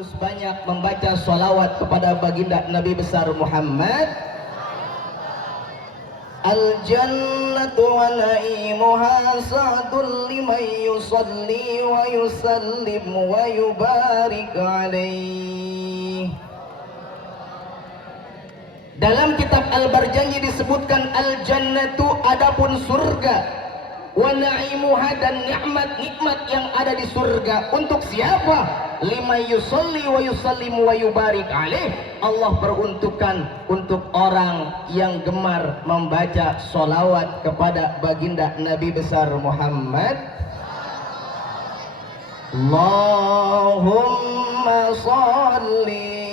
harus banyak membaca sholawat kepada baginda Nabi besar Muhammad. Al-jannatu wa na'imuha sa'dun liman yusalli wa yusallim wa yubarik alaih. Dalam kitab Al-Barjanji disebutkan al-jannatu, adapun surga, wa na'imuha, dan nikmat-nikmat yang ada di surga untuk siapa? Liman yusalli wa yusallim wa yubarik alaih. Allah peruntukkan untuk orang yang gemar membaca sholawat kepada baginda Nabi besar Muhammad. Allahumma sholli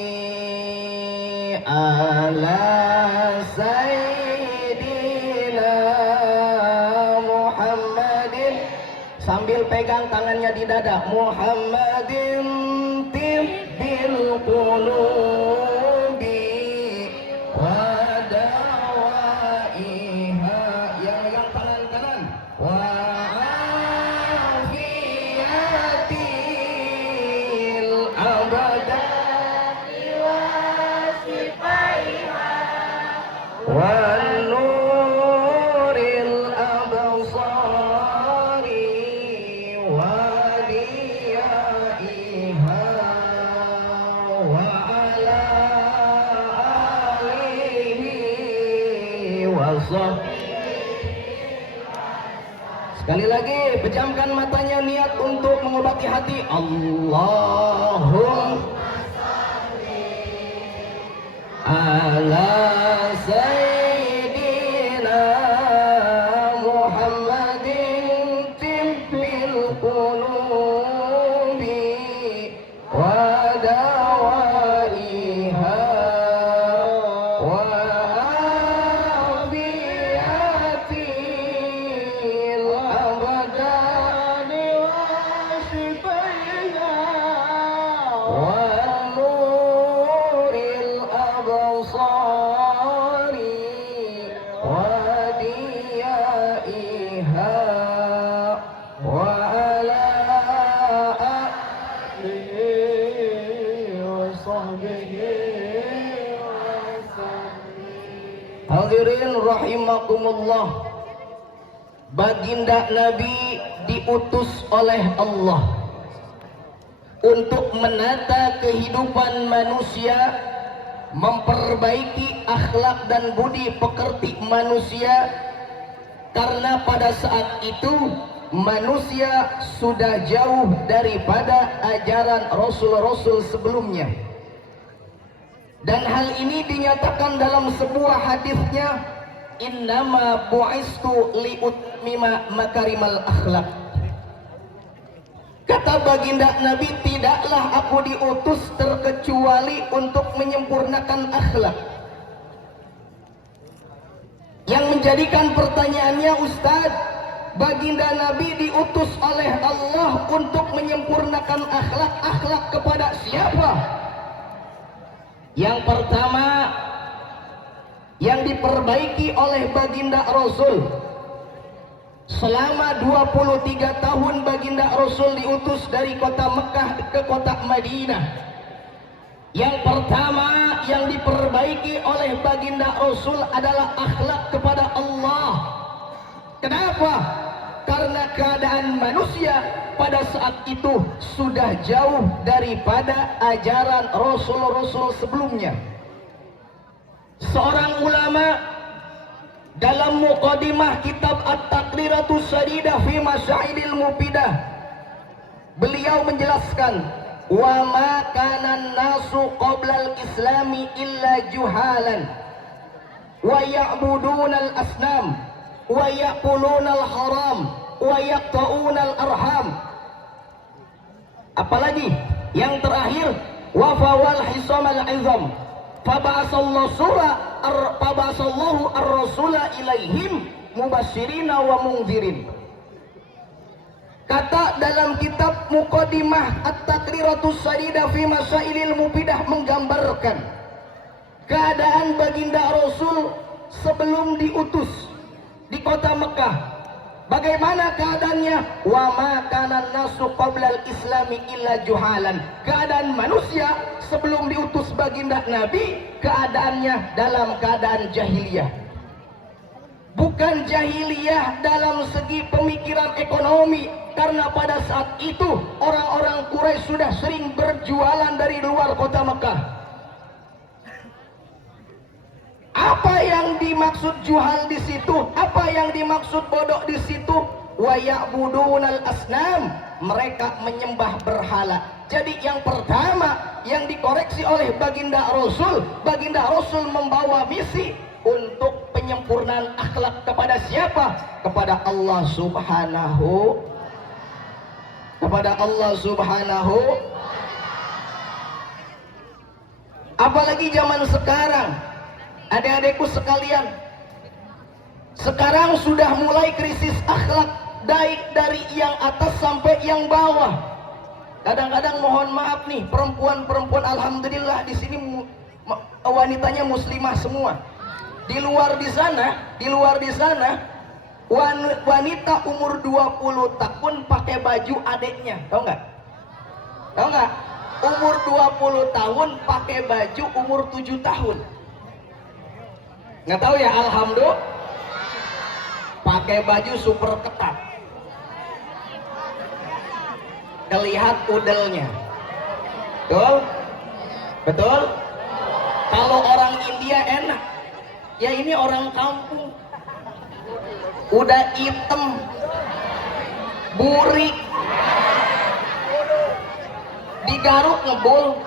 ala sayyidina Muhammadin, sambil pegang tangannya di dada. Muhammadin tibbil qulubi wa dawaiha, yang megang tangan kanan, wa afiyatil abada wa nuril absari wa diyaiha wa ala alihi wa sahbihi. Sekali lagi, pejamkan matanya, niat untuk mengobati hati. Allahumma ala sayyidina Muhammadin tibbil qulubi wa dawaiha wa afiyatil abadani wa shifaiha wa nuril absari wa diyaiha wa ala alihi wa sahbihi wa sallim. Hadirin rahimakumullah, baginda Nabi diutus oleh Allah untuk menata kehidupan manusia, memperbaiki akhlak dan budi pekerti manusia, karena pada saat itu manusia sudah jauh daripada ajaran rasul-rasul sebelumnya. Dan hal ini dinyatakan dalam sebuah hadisnya, innama bu'istu liutmima makarimal akhlak. Kata baginda Nabi, tidaklah aku diutus terkecuali untuk menyempurnakan akhlak. Yang menjadikan pertanyaannya, Ustaz, baginda Nabi diutus oleh Allah untuk menyempurnakan akhlak. Akhlak kepada siapa? Yang pertama, yang diperbaiki oleh baginda Rasul. Selama 23 tahun baginda Rasul diutus dari kota Mekah ke kota Madinah. Yang pertama yang diperbaiki oleh baginda Rasul adalah akhlak kepada Allah. Kenapa? Karena keadaan manusia pada saat itu sudah jauh daripada ajaran Rasul-Rasul sebelumnya. Seorang ulama dalam muqaddimah kitab At-Taqriratus Sadidah fi Masyailil Mufidah, beliau menjelaskan, wa ma kana nasu qabla al-islami illa juhalan wa ya'buduna al-asnam wa yaquluna al-haram wa yaqta'una al-arham. Apalagi yang terakhir, wa fawal hisamal izam faba'asallahu ar-rasula ilaihim mubasyirina wa mundzirin. Kata dalam kitab Muqaddimah At-Taqriratus Sadidah fi Masyailil Mufidah menggambarkan keadaan baginda Rasul sebelum diutus di kota Mekah. Bagaimana keadaannya? Wa ma kana nasu qablal islami illa juhalan. Keadaan manusia sebelum diutus baginda Nabi, keadaannya dalam keadaan jahiliyah. Bukan jahiliyah dalam segi pemikiran ekonomi, karena pada saat itu orang-orang Quraisy sudah sering berjualan dari luar kota Mekah. Apa yang dimaksud juhal di situ? Apa yang dimaksud bodoh di situ? Wa ya'budunal asnam. Mereka menyembah berhala. Jadi yang pertama yang dikoreksi oleh baginda Rasul membawa misi untuk penyempurnaan akhlak kepada siapa? Kepada Allah Subhanahu. Kepada Allah Subhanahu. Apalagi zaman sekarang. Adik-adikku sekalian, sekarang sudah mulai krisis akhlak, baik dari yang atas sampai yang bawah. Kadang-kadang mohon maaf nih, perempuan-perempuan alhamdulillah di sini wanitanya muslimah semua. Di luar di sana wanita umur 20 tahun pakai baju adeknya, tahu nggak? Tahu nggak? Umur 20 tahun pakai baju umur 7 tahun. Nggak tahu ya, alhamdulillah. Pakai baju super ketat, terlihat udelnya. Betul? Betul? Kalau orang India enak, ya ini orang kampung. Udah hitam, burik, digaruk ngebul.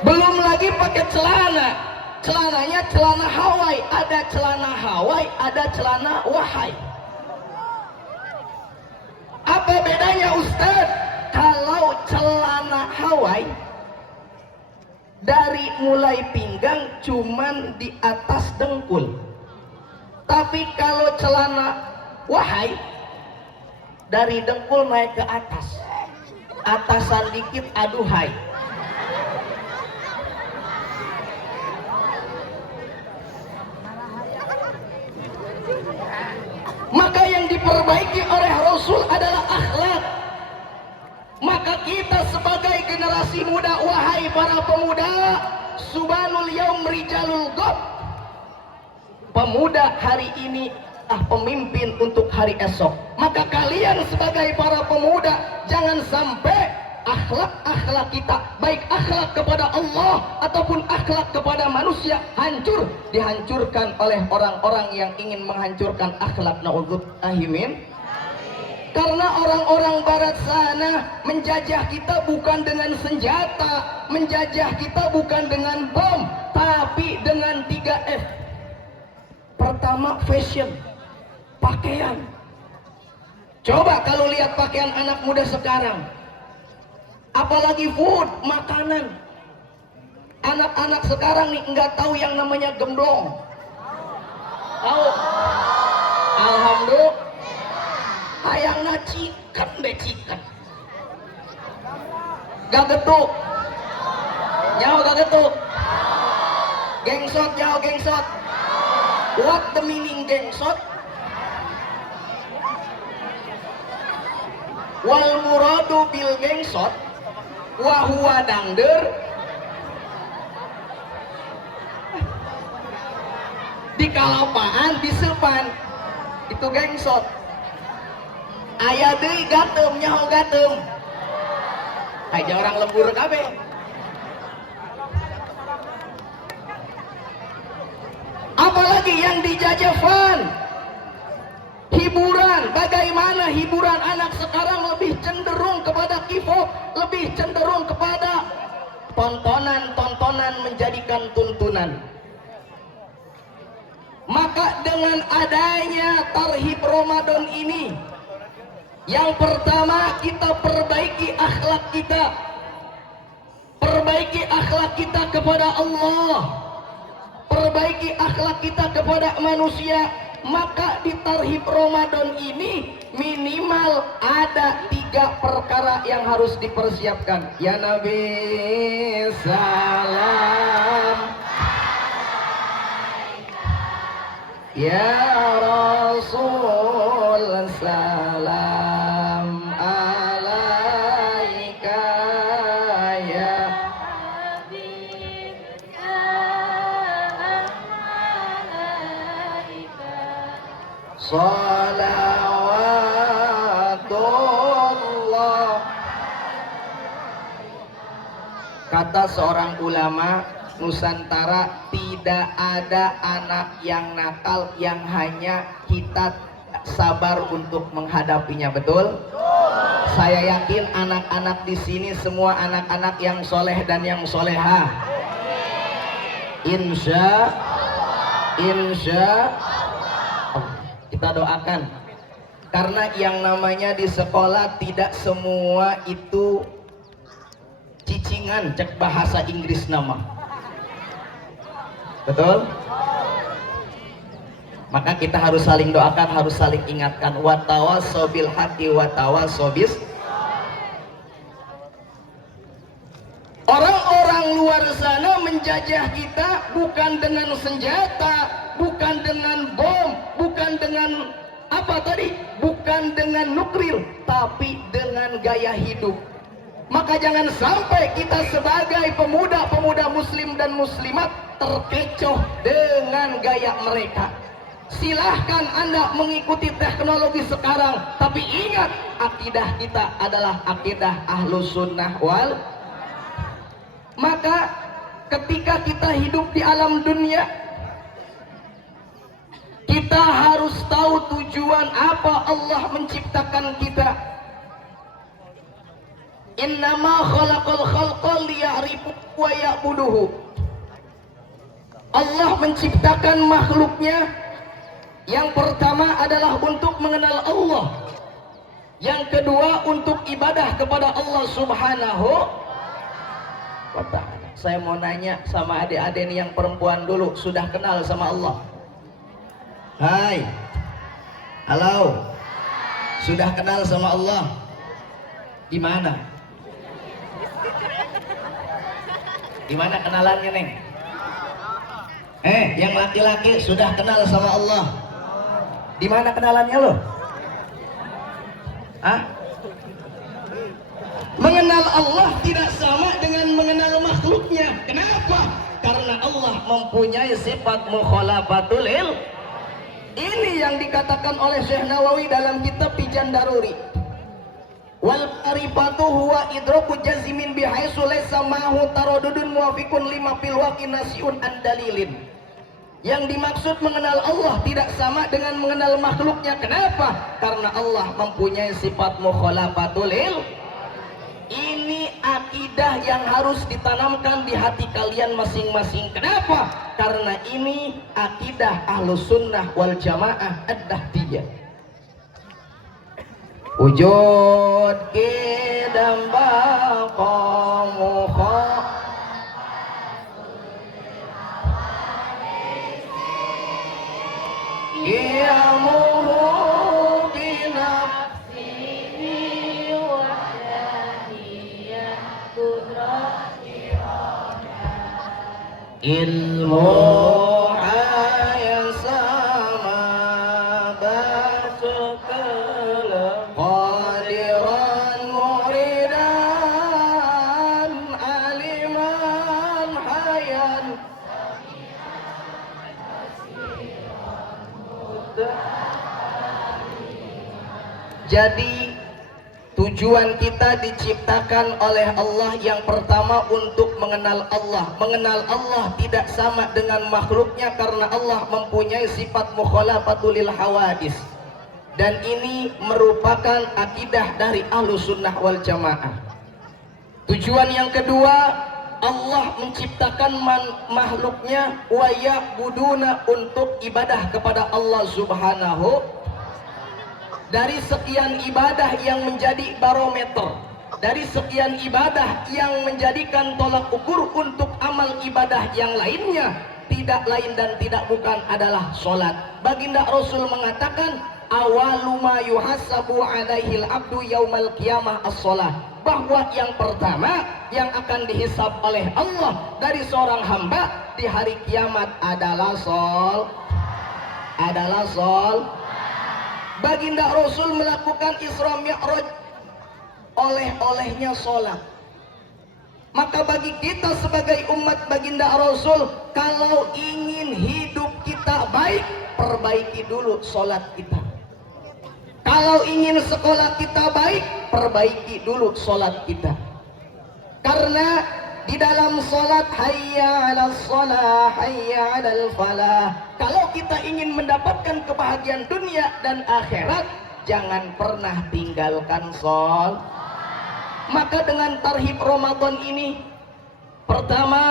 Belum lagi pakai celananya celana Hawaii, ada celana Hawaii, ada celana Wahai. Apa bedanya Ustaz? Kalau celana Hawaii dari mulai pinggang cuman di atas dengkul, tapi kalau celana Wahai dari dengkul naik ke atas, atasan dikit aduhai. Maka yang diperbaiki oleh Rasul adalah akhlak. Maka kita sebagai generasi muda, wahai para pemuda, Subhanul Yaum Rijalul Ghad, pemuda hari ini pemimpin untuk hari esok. Maka kalian sebagai para pemuda, jangan sampai akhlak kita, baik akhlak kepada Allah ataupun akhlak kepada manusia, dihancurkan oleh orang-orang yang ingin menghancurkan akhlak. Na'udzubillahimin. Karena orang-orang barat sana menjajah kita bukan dengan senjata, menjajah kita bukan dengan bom, tapi dengan 3F. Pertama, fashion, pakaian. Coba kalau lihat pakaian anak muda sekarang, apalagi food, makanan. Anak-anak sekarang nih nggak tahu yang namanya gemblong. Tahu? Alhamdulillah. Hayangna chicken deh, chicken. Gak getuk. Nyawa gak getuk. Gengsot, nyawa gengsot. What the meaning gengsot? Wal muradu bil gengsot wahuwa dangder. Di kalapaan, di sepan, itu gengsot. Aya deui gateum, nyaho gateum. Aja orang lembur kabeh. Apalagi yang dijajah fun, hiburan. Bagaimana hiburan anak sekarang lebih cenderung kepada K-pop, lebih cenderung kepada tontonan menjadikan tuntunan. Maka dengan adanya Tarhib Ramadan ini, yang pertama kita perbaiki akhlak kita. Perbaiki akhlak kita kepada Allah. Perbaiki akhlak kita kepada manusia. Maka di tarhib Ramadan ini minimal ada 3 perkara yang harus dipersiapkan. Ya Nabi salam, ya Rasul salam alaika, ya Habib salam alaika, salawatullah. Kata seorang ulama Nusantara, tidak ada anak yang nakal yang hanya kita sabar untuk menghadapinya. Betul? Saya yakin anak-anak di sini semua anak-anak yang soleh dan yang solehah. Insya kita doakan, karena yang namanya di sekolah tidak semua itu cicingan, cek bahasa Inggris nama. Betul? Maka kita harus saling doakan, harus saling ingatkan. Watawassaw bil haqqi watawassaw bis. Orang-orang luar sana menjajah kita bukan dengan senjata, bukan dengan bom, bukan dengan apa tadi? Bukan dengan nuklir, tapi dengan gaya hidup. Maka jangan sampai kita sebagai pemuda-pemuda muslim dan muslimat terkecoh dengan gaya mereka. Silahkan Anda mengikuti teknologi sekarang, tapi ingat, akidah kita adalah akidah Ahlus Sunnah wal. Maka ketika kita hidup di alam dunia, kita harus tahu tujuan apa Allah menciptakan kita. Innama khalaqal khalqa liya'rifu wa ya'buduhu. Allah menciptakan makhluknya, yang pertama adalah untuk mengenal Allah, yang kedua untuk ibadah kepada Allah Subhanahu wa ta'ala. Saya mau nanya sama adik-adik nih yang perempuan dulu, sudah kenal sama Allah? Hai, halo, sudah kenal sama Allah? Di mana? Di mana kenalannya, Neng? Yang laki-laki sudah kenal sama Allah. Di mana kenalannya lo? Hah? Mengenal Allah tidak sama dengan mengenal makhluknya. Kenapa? Karena Allah mempunyai sifat mukhalafatul ilm. Ini yang dikatakan oleh Syekh Nawawi dalam kitab Pijan Daruri. Wal arifatu huwa idraku jazimin bihaitsu laysa ma'hu taraddudun muwafiqun lima fil waqi nasiun an dalilin. Yang dimaksud mengenal Allah tidak sama dengan mengenal makhluknya. Kenapa? Karena Allah mempunyai sifat mukhalafatul ilm. Ini akidah yang harus ditanamkan di hati kalian masing-masing. Kenapa? Karena ini akidah Ahlus Sunnah wal Jamaah ad-Dahdiyah. Wujud kidam baqamu kha qiyamuhu binafsihi wahdaniyah qudrati ilmu ayasama basukala qadiran muridan aliman hayan. Jadi tujuan kita diciptakan oleh Allah yang pertama untuk mengenal Allah. Mengenal Allah tidak sama dengan makhluknya karena Allah mempunyai sifat mukhalafatul lil hawadis. Dan ini merupakan akidah dari Ahlus Sunnah wal Jamaah. Tujuan yang kedua, Allah menciptakan makhluknya wa ya'buduna untuk ibadah kepada Allah Subhanahu. Dari sekian ibadah yang menjadi barometer, dari sekian ibadah yang menjadikan tolak ukur untuk amal ibadah yang lainnya, tidak lain dan tidak bukan adalah sholat. Baginda Rasul mengatakan, awalu ma yuhasabu alaihil abdu yaumal qiyamah as-sholah, bahwa yang pertama yang akan dihisab oleh Allah dari seorang hamba di hari kiamat adalah Baginda Rasul melakukan Isra Mi'raj, oleh-olehnya sholat. Maka bagi kita sebagai umat baginda Rasul, kalau ingin hidup kita baik, perbaiki dulu sholat kita. Kalau ingin sekolah kita baik, perbaiki dulu sholat kita. Karena di dalam sholat, hayya 'alas shalah, hayya 'alal falah. Kalau kita ingin mendapatkan kebahagiaan dunia dan akhirat, jangan pernah tinggalkan sholat. Maka dengan tarhib Ramadan ini, pertama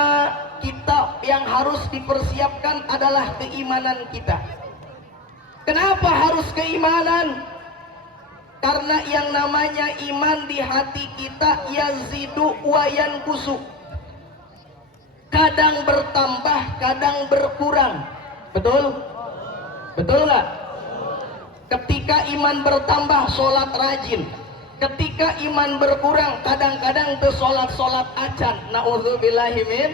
kita yang harus dipersiapkan adalah keimanan kita. Kenapa harus keimanan? Karena yang namanya iman di hati kita yazidu wa yanqusu. Kadang bertambah, kadang berkurang. Betul? Betul nggak? Ketika iman bertambah, sholat rajin. Ketika iman berkurang, kadang-kadang tuh sholat acan. Na'udzubillahi min.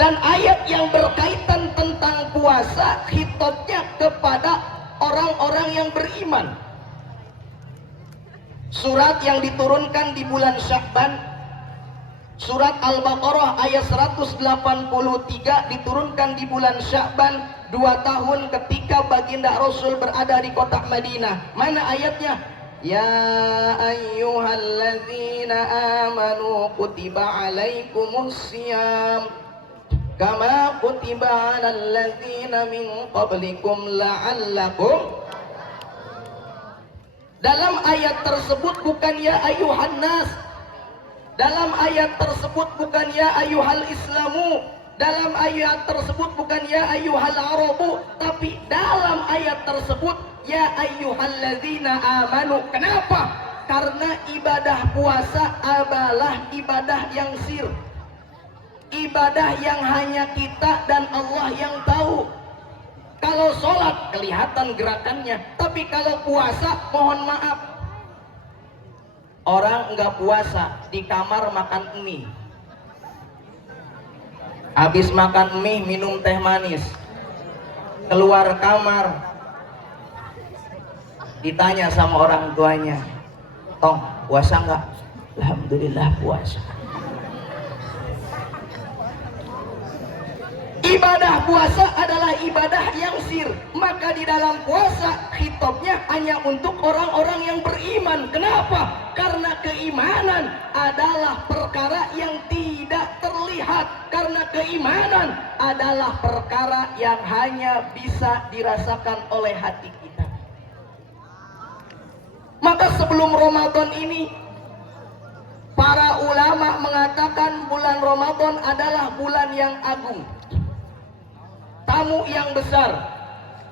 Dan ayat yang berkaitan tentang puasa, khitabnya kepada orang-orang yang beriman. Surat yang diturunkan di bulan Sya'ban, surat Al-Baqarah ayat 183 diturunkan di bulan Sya'ban, 2 tahun ketika baginda Rasul berada di kota Madinah. Mana ayatnya? Ya ayyuhalladzina amanu kutiba alaikumus syiyam kama kutiba alal ladzina min qablikum la'allakum. Dalam ayat tersebut bukan ya ayyuhan nas. Dalam ayat tersebut bukan ya ayyuhal islamu. Dalam ayat tersebut bukan ya ayyuhal arabu, tapi dalam ayat tersebut ya ayyuhalladzina amanu. Kenapa? Karena ibadah puasa adalah ibadah yang sir. Ibadah yang hanya kita dan Allah yang tahu. Kalau sholat kelihatan gerakannya, tapi kalau puasa mohon maaf. Orang enggak puasa di kamar makan mie. Habis makan mie minum teh manis. Keluar kamar ditanya sama orang tuanya, "Tong, puasa enggak?" "Alhamdulillah puasa." Ibadah puasa adalah ibadah yang sir. Maka di dalam puasa khitabnya hanya untuk orang-orang yang beriman. Kenapa? Karena keimanan adalah perkara yang tidak terlihat. Karena keimanan adalah perkara yang hanya bisa dirasakan oleh hati kita. Maka sebelum Ramadan ini, para ulama mengatakan bulan Ramadan adalah bulan yang agung, tamu yang besar.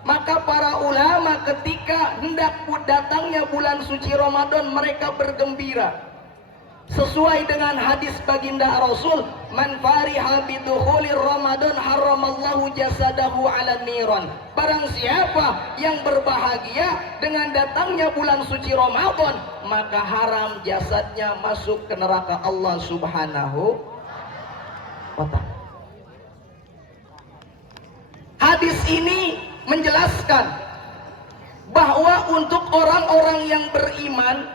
Maka para ulama ketika hendak datangnya bulan suci Ramadan, mereka bergembira sesuai dengan hadis baginda Rasul, man fariha bidukhulir Ramadan haramallahu jasadahu ala niran. Barang siapa yang berbahagia dengan datangnya bulan suci Ramadan, maka haram jasadnya masuk ke neraka Allah Subhanahu wa ta'ala. Hadis ini menjelaskan bahwa untuk orang-orang yang beriman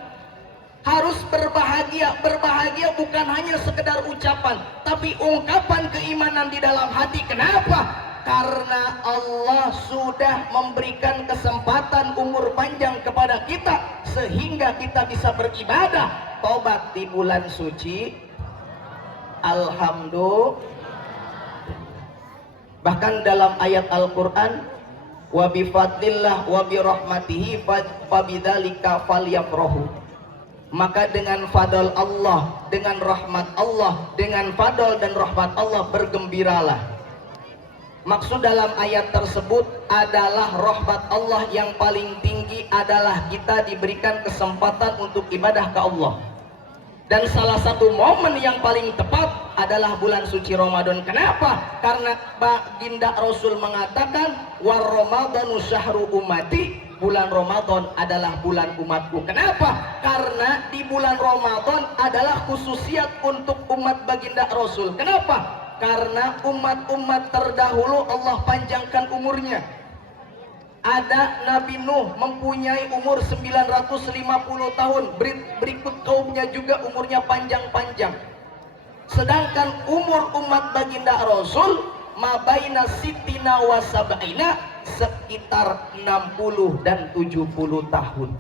harus berbahagia. Berbahagia bukan hanya sekedar ucapan, tapi ungkapan keimanan di dalam hati. Kenapa? Karena Allah sudah memberikan kesempatan umur panjang kepada kita sehingga kita bisa beribadah, tobat di bulan suci. Alhamdulillah. Bahkan dalam ayat Al-Quran, wa bifadlillah wa birahmatihi fabidzalika falyafrahu. Maka dengan fadl Allah, dengan rahmat Allah, dengan fadl dan rahmat Allah bergembiralah. Maksud dalam ayat tersebut adalah rahmat Allah yang paling tinggi adalah kita diberikan kesempatan untuk ibadah ke Allah. Dan salah satu momen yang paling tepat adalah bulan suci Ramadan. Kenapa? Karena baginda Rasul mengatakan war Ramadanu syahru ummati, bulan Ramadan adalah bulan umatku. Kenapa? Karena di bulan Ramadan adalah khususiat untuk umat baginda Rasul. Kenapa? Karena umat-umat terdahulu Allah panjangkan umurnya. Ada Nabi Nuh mempunyai umur 950 tahun, berikut kaumnya juga umurnya panjang-panjang. Sedangkan umur umat baginda Rasul mabaina sitina wa sab'ina, sekitar 60 dan 70 tahun.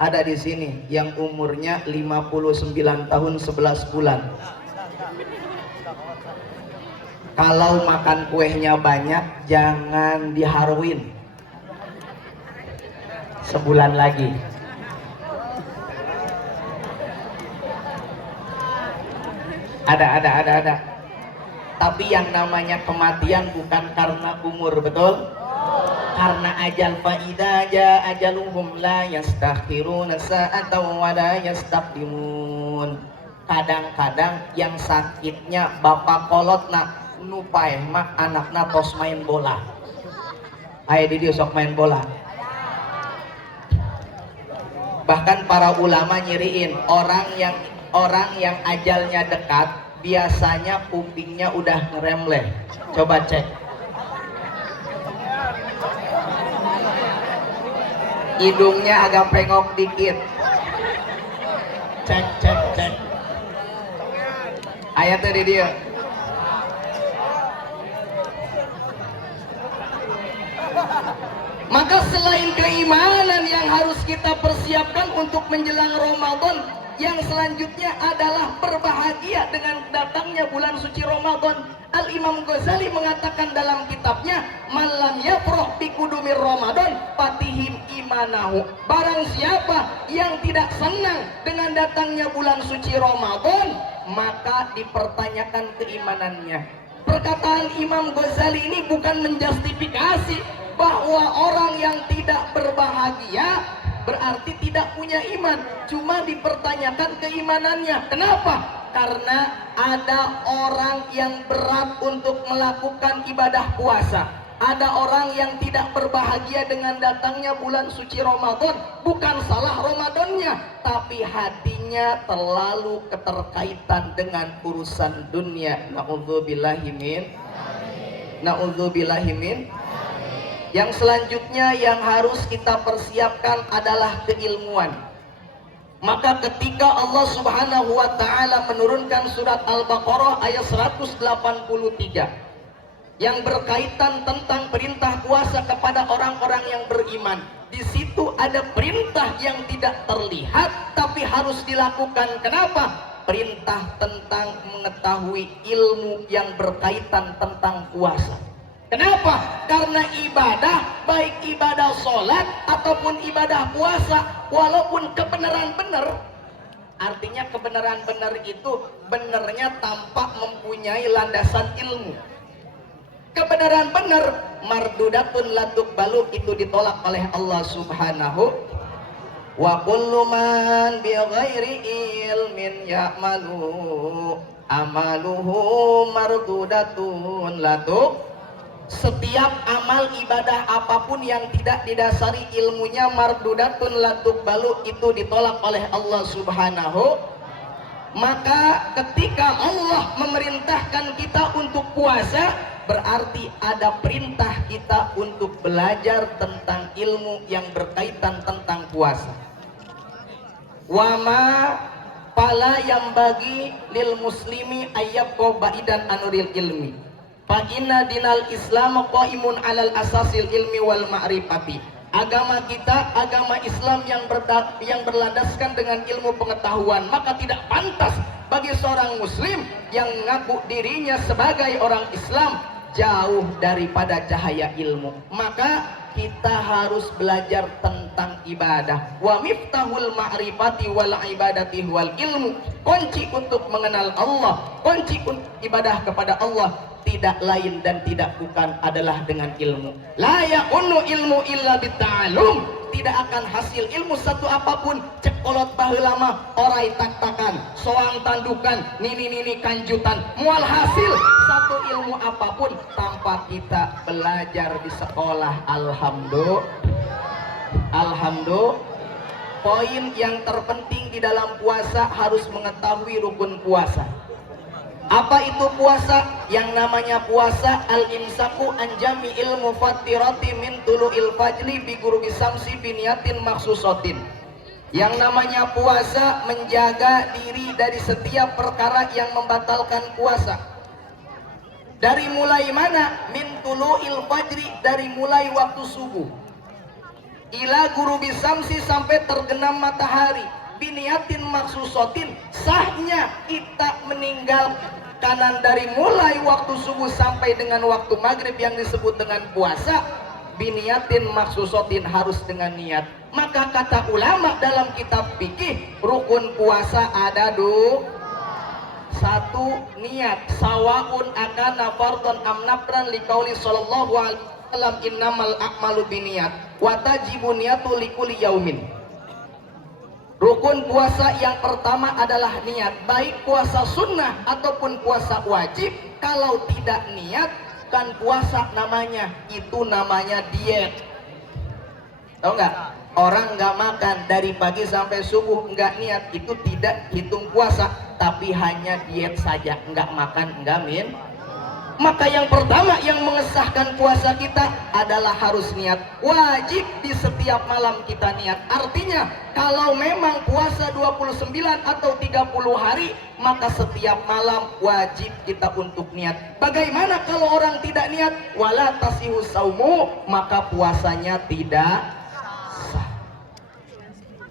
Ada di sini yang umurnya 59 tahun 11 bulan. Kalau makan kuehnya banyak, jangan diharuin. Sebulan lagi. Ada. Tapi yang namanya kematian bukan karena umur, betul? Karena ajal. Fa'idza jaa ajaluhum la yastakhiruna sa'atan wa la yastaqdimun. Kadang-kadang yang sakitnya bapak kolotna nupae mak anakna tos main bola. Aya di dia sok main bola. Bahkan para ulama nyiriin orang yang ajalnya dekat biasanya kupingnya udah ngeremleh. Coba cek. Hidungnya agak pengok dikit. Cek. Ayat dari dia. Maka selain keimanan yang harus kita persiapkan untuk menjelang Ramadan, yang selanjutnya adalah berbahagia dengan datangnya bulan suci Ramadan. Al-Imam Ghazali mengatakan dalam kitabnya, "Malam yafrah bi qudumir Ramadan fatihim imanahu." Barang siapa yang tidak senang dengan datangnya bulan suci Ramadan, maka dipertanyakan keimanannya. Perkataan Imam Ghazali ini bukan menjustifikasi bahwa orang yang tidak berbahagia berarti tidak punya iman, cuma dipertanyakan keimanannya. Kenapa? Karena ada orang yang berat untuk melakukan ibadah puasa, ada orang yang tidak berbahagia dengan datangnya bulan suci Ramadan. Bukan salah Ramadannya, tapi hatinya terlalu keterkaitan dengan urusan dunia. Na'udzubillahi min. Yang selanjutnya yang harus kita persiapkan adalah keilmuan. Maka ketika Allah Subhanahu wa taala menurunkan surat Al-Baqarah ayat 183 yang berkaitan tentang perintah puasa kepada orang-orang yang beriman, di situ ada perintah yang tidak terlihat tapi harus dilakukan. Kenapa? Perintah tentang mengetahui ilmu yang berkaitan tentang puasa. Kenapa? Karena ibadah, baik ibadah sholat ataupun ibadah puasa, walaupun kebenaran benar, artinya kebenaran benar itu benernya tanpa mempunyai landasan ilmu. Kebenaran benar, mardudatun latuk balu, itu ditolak oleh Allah Subhanahu. Wa kullu man bi ghairi ilmin ya'malu amaluhu mardudatun latuk. Setiap amal ibadah apapun yang tidak didasari ilmunya mardudatun latuk balu, itu ditolak oleh Allah Subhanahu. Maka ketika Allah memerintahkan kita untuk puasa, berarti ada perintah kita untuk belajar tentang ilmu yang berkaitan tentang puasa. Wama pala yang bagi lil muslimi ayyabqa ba'idan anuril ilmi. Fa inna dinal Islam qaimun 'alal asasil ilmi wal ma'rifati. Agama kita, agama Islam yang berlandaskan dengan ilmu pengetahuan. Maka tidak pantas bagi seorang muslim yang mengaku dirinya sebagai orang Islam jauh daripada cahaya ilmu. Maka kita harus belajar tentang ibadah. Wa miftahul ma'rifati wal ibadati wal ilmu. Kunci untuk mengenal Allah, kunci untuk ibadah kepada Allah tidak lain dan tidak bukan adalah dengan ilmu. La yakunu ilmu illa bitta'allum. tidak akan hasil ilmu satu apapun. Cek kolot baheula mah orai tak-takan, soang tandukan, nini kanjutan, mual hasil satu ilmu apapun tanpa kita belajar di sekolah. Alhamdulillah. Poin yang terpenting di dalam puasa harus mengetahui rukun puasa. Apa itu puasa? Yang namanya puasa al-imsaku an jami'il mufattirati min tulu'il fajri bi ghurubi samsi biniyatin maksusatin. Yang namanya puasa menjaga diri dari setiap perkara yang membatalkan puasa. Dari mulai mana? Min tulu'il fajri, dari mulai waktu subuh. Ila ghurubi samsi, sampai tergenam matahari. Biniyatin maksusatin, sahnya kita meninggal kanan dari mulai waktu subuh sampai dengan waktu maghrib yang disebut dengan puasa. Biniyatin maksusatin, harus dengan niat. Maka kata ulama dalam kitab fikih, rukun puasa ada satu, niat. Sawaun akana fardhon am naflan liqauli sallallahu alaihi wasallam innamal a'malu binniyat wa tajibu niyatu likulli yaumin. Rukun puasa yang pertama adalah niat, baik puasa sunnah ataupun puasa wajib. Kalau tidak niat, kan puasa namanya, itu namanya diet. Tahu nggak? Orang nggak makan dari pagi sampai subuh nggak niat, itu tidak hitung puasa, tapi hanya diet saja, nggak makan, nggak min. Maka yang pertama yang mengesahkan puasa kita adalah harus niat. Wajib di setiap malam kita niat. Artinya kalau memang puasa 29 atau 30 hari, maka setiap malam wajib kita untuk niat. Bagaimana kalau orang tidak niat? Wala tasihu saumu, maka puasanya tidak sah.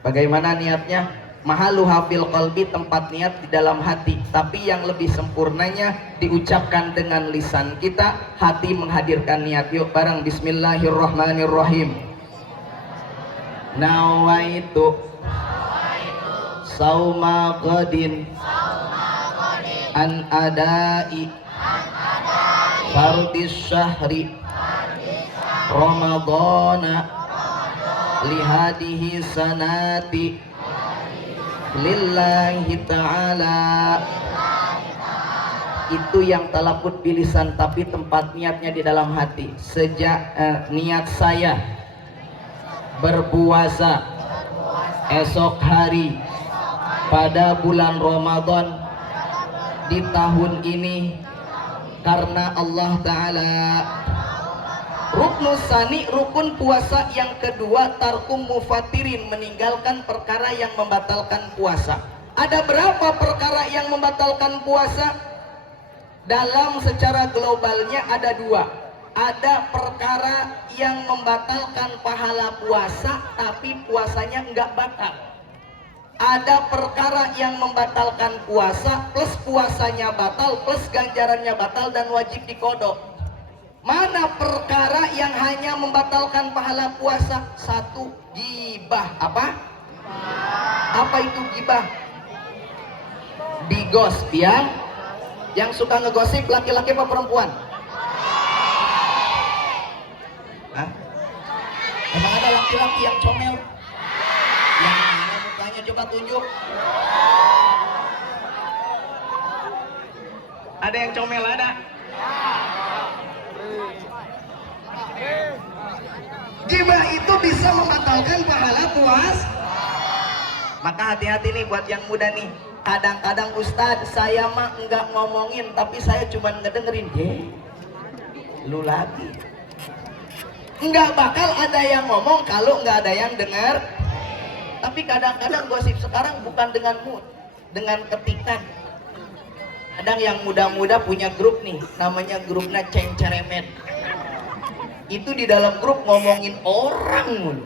Bagaimana niatnya? Mahaluha fil qalbi, tempat niat di dalam hati. Tapi yang lebih sempurnanya diucapkan dengan lisan kita, hati menghadirkan niat. Yuk bareng, bismillahirrahmanirrahim. Nawaitu sauma qadin an adai fardis syahri ramadana lihadihi sanati lillahi ta'ala. Itu yang talafut bilisan, tapi tempat niatnya di dalam hati. Sejak niat saya berpuasa esok hari pada bulan Ramadan di tahun ini karena Allah Ta'ala. Ruknus sani, rukun puasa yang kedua, tarkum mufatirin, meninggalkan perkara yang membatalkan puasa. Ada berapa perkara yang membatalkan puasa? Dalam secara globalnya ada dua. Ada perkara yang membatalkan pahala puasa, tapi puasanya enggak batal. Ada perkara yang membatalkan puasa, plus puasanya batal, plus ganjarannya batal dan wajib dikodok. Mana perkara yang hanya membatalkan pahala puasa? Satu, gibah. Apa? Apa itu gibah? Bigos, ya. Yang suka ngegosip laki-laki apa perempuan? Hah? Emang ada laki-laki yang comel? Yang mana mukanya, coba tunjuk. Ada yang comel, ada? Gibah itu bisa membatalkan pahala puasa. Maka hati-hati nih buat yang muda nih. Kadang-kadang Ustadz, saya mah enggak ngomongin, tapi saya cuma ngedengerin. Lu lagi. Enggak bakal ada yang ngomong kalau enggak ada yang dengar. Tapi kadang-kadang gosip sekarang bukan dengan mood, dengan ketikan. Kadang yang muda-muda punya grup nih, namanya grupnya Ceng-Ceremet. Itu di dalam grup ngomongin orang mulu.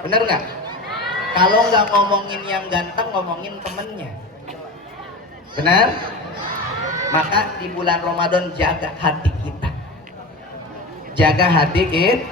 Bener nggak? Kalau nggak ngomongin yang ganteng, ngomongin temennya. Benar? Maka di bulan Ramadan jaga hati kita. Jaga hati kita.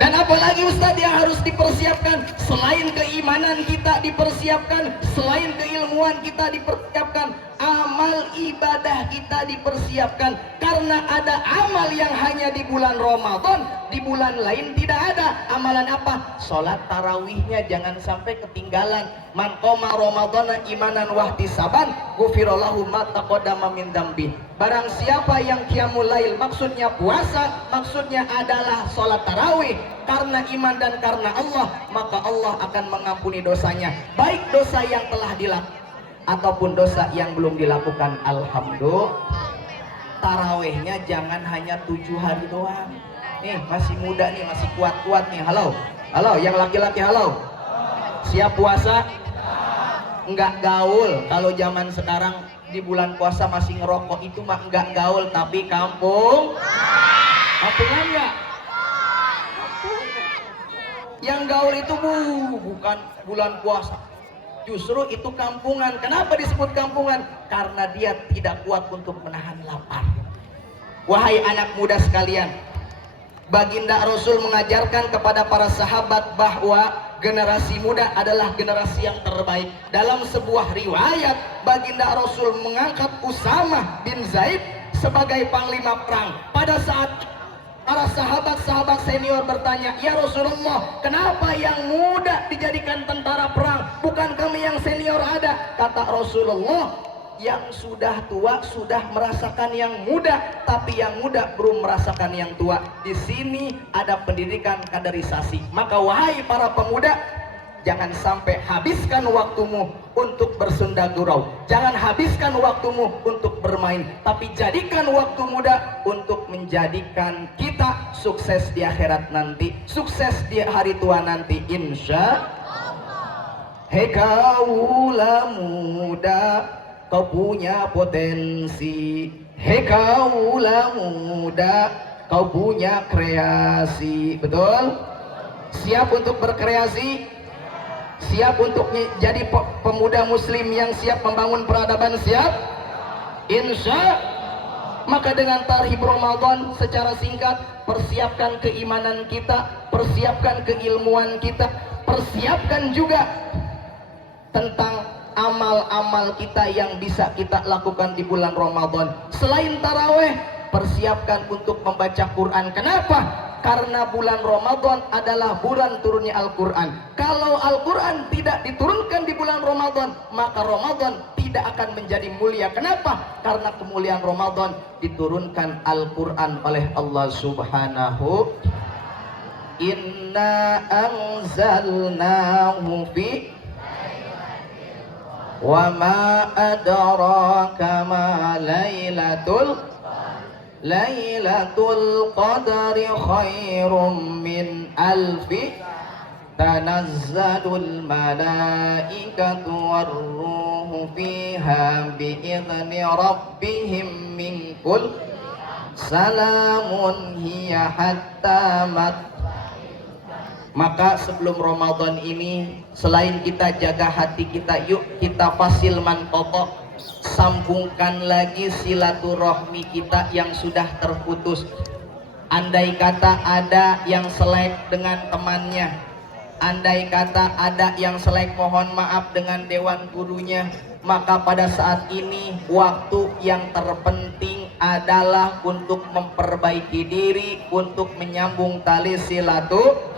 Dan apalagi Ustadz yang harus dipersiapkan? Selain keimanan kita dipersiapkan, selain keilmuan kita dipersiapkan, amal ibadah kita dipersiapkan. Karena Karena ada amal yang hanya di bulan Ramadan, di bulan lain tidak ada. Amalan apa? Sholat tarawihnya jangan sampai ketinggalan. Man qoma ramadhana imanan wahtisaban ghufira lahu ma taqaddama min dzambi. Barang siapa yang qiyamul lail, maksudnya puasa, maksudnya adalah sholat tarawih karena iman dan karena Allah, maka Allah akan mengampuni dosanya, baik dosa yang telah dilakukan ataupun dosa yang belum dilakukan. Alhamdulillah. Tarawehnya jangan hanya 7 hari doang. Nih masih muda nih, masih kuat-kuat nih. Halo, halo yang laki-laki, halo. Siap puasa? Enggak gaul. Kalau zaman sekarang di bulan puasa masih ngerokok, itu mah enggak gaul, tapi kampung. Kampungan ya? Yang gaul itu bukan bulan puasa. Justru itu kampungan. Kenapa disebut kampungan? Karena dia tidak kuat untuk menahan lapar. Wahai anak muda sekalian, Baginda Rasul mengajarkan kepada para sahabat bahwa generasi muda adalah generasi yang terbaik. Dalam sebuah riwayat, Baginda Rasul mengangkat Usamah bin Zaid sebagai panglima perang. Pada saat para sahabat-sahabat senior bertanya, "Ya Rasulullah, kenapa yang muda dijadikan tentara perang? Bukan kami yang senior ada?" Kata Rasulullah, yang sudah tua sudah merasakan yang muda, tapi yang muda belum merasakan yang tua. Di sini ada pendidikan kaderisasi. Maka wahai para pemuda, jangan sampai habiskan waktumu untuk bersenda gurau. Jangan habiskan waktumu untuk bermain, tapi jadikan waktu muda untuk menjadikan kita sukses di akhirat nanti, sukses di hari tua nanti, insya Allah. Hei kaulah muda, kau punya potensi. Hei kaulah muda, kau punya kreasi. Betul? Siap untuk berkreasi? Siap untuk jadi pemuda muslim yang siap membangun peradaban? Siap? Insya. Maka dengan tarhib Ramadan secara singkat, persiapkan keimanan kita, persiapkan keilmuan kita, persiapkan juga tentang amal-amal kita yang bisa kita lakukan di bulan Ramadan. Selain taraweh, persiapkan untuk membaca Quran. Kenapa? Karena bulan Ramadan adalah bulan turunnya Al-Quran. Kalau Al-Quran tidak diturunkan di bulan Ramadan, maka Ramadan tidak akan menjadi mulia. Kenapa? Karena kemuliaan Ramadan diturunkan Al-Quran oleh Allah Subhanahu. Inna anzalnahu fi wa ma adraka ma Lailatul Qadri khairum min alfi tanazzalul malaikatu warruhu fiha bi'izni rabbihim min kull salamun hiya hatta mat. Maka sebelum Ramadan ini, selain kita jaga hati kita, yuk kita fasil mantoto, sambungkan lagi silaturahmi kita yang sudah terputus. Andai kata ada yang selek dengan temannya, andai kata ada yang selek mohon maaf dengan dewan gurunya, maka pada saat ini waktu yang terpenting adalah untuk memperbaiki diri, untuk menyambung tali silaturahmi.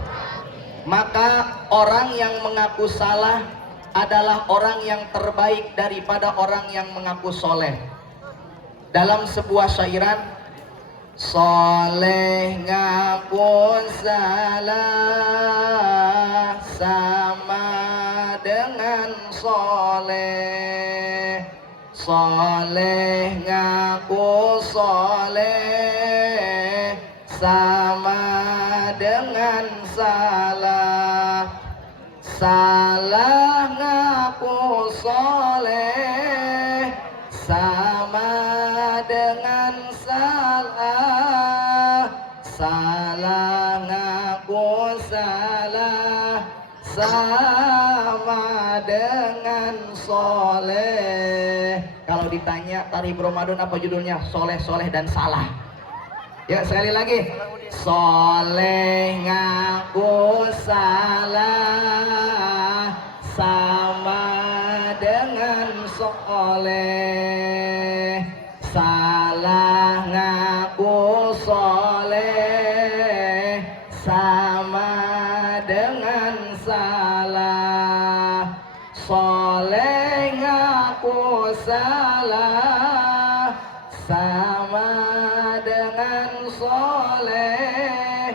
Maka orang yang mengaku salah adalah orang yang terbaik daripada orang yang mengaku soleh. Dalam sebuah syairan, soleh ngaku salah sama dengan soleh. Soleh ngaku soleh sama dengan salah. Salah ngaku soleh sama dengan salah. Salah ngaku salah sama dengan soleh. Kalau ditanya tarhib Ramadan apa judulnya? Soleh, soleh dan salah. Ya sekali lagi, soleh ngaku salah sama dengan soleh. Salah ngaku soleh sama dengan salah. Soleh ngaku salah sama dengan soleh.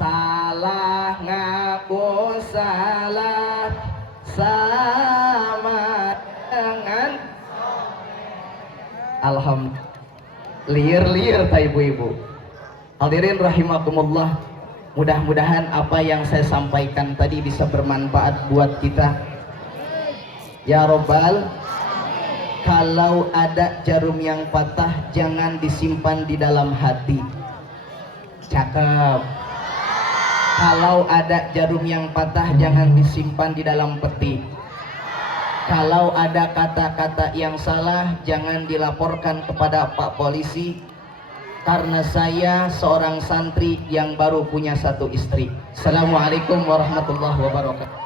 Salah ngaku salah sama dengan alhamdulillah. Liar-liar ta ibu-ibu. Hadirin rahimakumullah. Mudah-mudahan apa yang saya sampaikan tadi bisa bermanfaat buat kita. Ya Robbal, kalau ada jarum yang patah jangan disimpan di dalam hati. Cakep. Kalau ada jarum yang patah jangan disimpan di dalam peti. Kalau ada kata-kata yang salah jangan dilaporkan kepada Pak Polisi, karena saya seorang santri yang baru punya satu istri. Assalamualaikum warahmatullahi wabarakatuh.